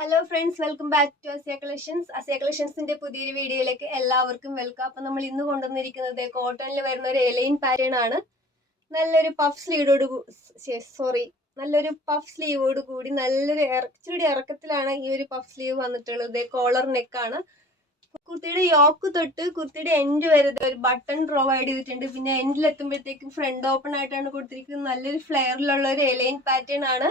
Hello friends welcome back to Asiya collections Asiya കളക്ഷൻസിന്റെ പുതിയൊരു വീഡിയോയിലേക്ക് എല്ലാവർക്കും വെൽക്കം അപ്പൊ നമ്മൾ ഇന്ന് കൊണ്ടുവന്നിരിക്കുന്നത് കോട്ടണിൽ വരുന്ന ഒരു എലൈൻ പാറ്റേൺ ആണ്. നല്ലൊരു പഫ് സ്ലീവോട് സോറി നല്ലൊരു പഫ് സ്ലീവോട് കൂടി നല്ലൊരു ഇറച്ചിയുടെ ഇറക്കത്തിലാണ് ഈ ഒരു പഫ് സ്ലീവ് വന്നിട്ടുള്ളത്. കോളർ നെക്കാണ് കുർത്തിയുടെ യോക്ക് തൊട്ട് കുർത്തിയുടെ എൻഡ് വരെ ഒരു ബട്ടൺ പ്രൊവൈഡ് ചെയ്തിട്ടുണ്ട്. പിന്നെ എൻഡിൽ എത്തുമ്പോഴത്തേക്കും ഫ്രണ്ട് ഓപ്പൺ ആയിട്ടാണ് കൊടുത്തിരിക്കുന്നത്. നല്ലൊരു ഫ്ലെയറിലുള്ള ഒരു എലൈൻ പാറ്റേൺ ആണ്.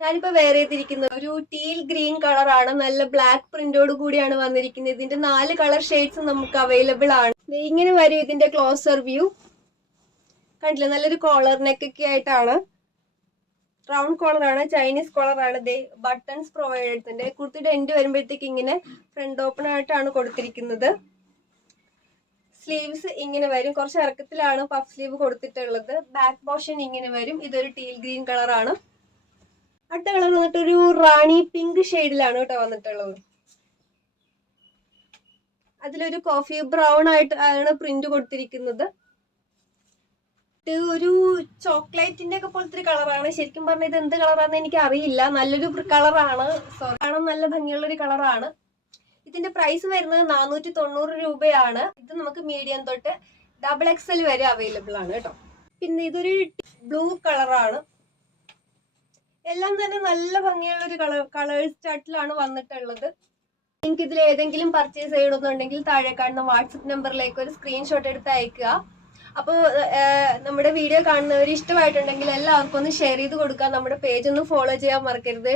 ഞാനിപ്പോ വേറെ ചെയ്തിരിക്കുന്നത് ഒരു ടീൽ ഗ്രീൻ കളറാണ് നല്ല ബ്ലാക്ക് പ്രിന്റോട് കൂടിയാണ് വന്നിരിക്കുന്നത്. ഇതിന്റെ നാല് കളർ ഷെയ്ഡ്സ് നമുക്ക് അവൈലബിൾ ആണ്. ഇങ്ങനെ വരും ഇതിന്റെ ക്ലോസർ വ്യൂ കണ്ടില്ല? നല്ലൊരു കോളർ നെക്ക് ഒക്കെ ആയിട്ടാണ്. റൗണ്ട് കോളറാണ് ചൈനീസ് കോളറാണ് ദേ ബട്ടൺസ് പ്രൊവൈഡ് ചെയ്തിട്ടുണ്ട് കുർത്തിയുടെ എൻഡ് വരുമ്പോഴത്തേക്ക് ഇങ്ങനെ ഫ്രണ്ട് ഓപ്പൺ ആയിട്ടാണ് കൊടുത്തിരിക്കുന്നത്. സ്ലീവ്സ് ഇങ്ങനെ വരും. കുറച്ച് ഇറക്കത്തിലാണ് പഫ് സ്ലീവ് കൊടുത്തിട്ടുള്ളത്. ബാക്ക് പോർഷൻ ഇങ്ങനെ വരും. ഇതൊരു ടീൽ ഗ്രീൻ കളറാണ് അടുത്ത കളർ വന്നിട്ട് ഒരു റാണി പിങ്ക് ഷെയ്ഡിലാണ് കേട്ടോ വന്നിട്ടുള്ളത്. അതിലൊരു കോഫി ബ്രൗൺ ആയിട്ട് ആണ് പ്രിന്റ് കൊടുത്തിരിക്കുന്നത്. ഒരു ചോക്ലേറ്റിന്റെ ഒക്കെ പോലത്തെ ഒരു കളറാണ്. ശരിക്കും പറഞ്ഞാൽ ഇത് എന്ത് കളറാന്ന് എനിക്ക് അറിയില്ല. നല്ലൊരു കളറാണ് കാണാൻ നല്ല ഭംഗിയുള്ള ഒരു കളറാണ് ഇതിന്റെ പ്രൈസ് വരുന്നത് നാനൂറ്റി തൊണ്ണൂറ് രൂപയാണ്. ഇത് നമുക്ക് മീഡിയം തൊട്ട് ഡബിൾ എക്സൽ വരെ അവൈലബിൾ ആണ് കേട്ടോ. പിന്നെ ഇതൊരു ബ്ലൂ കളറാണ്. എല്ലാം തന്നെ നല്ല ഭംഗിയുള്ള ഒരു കളർ കളേഴ്സ് ചാർട്ടിലാണ് വന്നിട്ടുള്ളത്. നിങ്ങൾക്ക് ഇതിൽ ഏതെങ്കിലും പർച്ചേസ് ചെയ്യണമെന്നുണ്ടെങ്കിൽ താഴെ കാണുന്ന വാട്സപ്പ് നമ്പറിലേക്ക് ഒരു സ്ക്രീൻഷോട്ട് എടുത്ത് അയക്കുക അപ്പോൾ നമ്മുടെ വീഡിയോ കാണുന്നവർ ഇഷ്ടമായിട്ടുണ്ടെങ്കിൽ എല്ലാവർക്കും ഒന്ന് ഷെയർ ചെയ്ത് കൊടുക്കുക. നമ്മുടെ പേജ് ഒന്ന് ഫോളോ ചെയ്യാൻ മറക്കരുത്.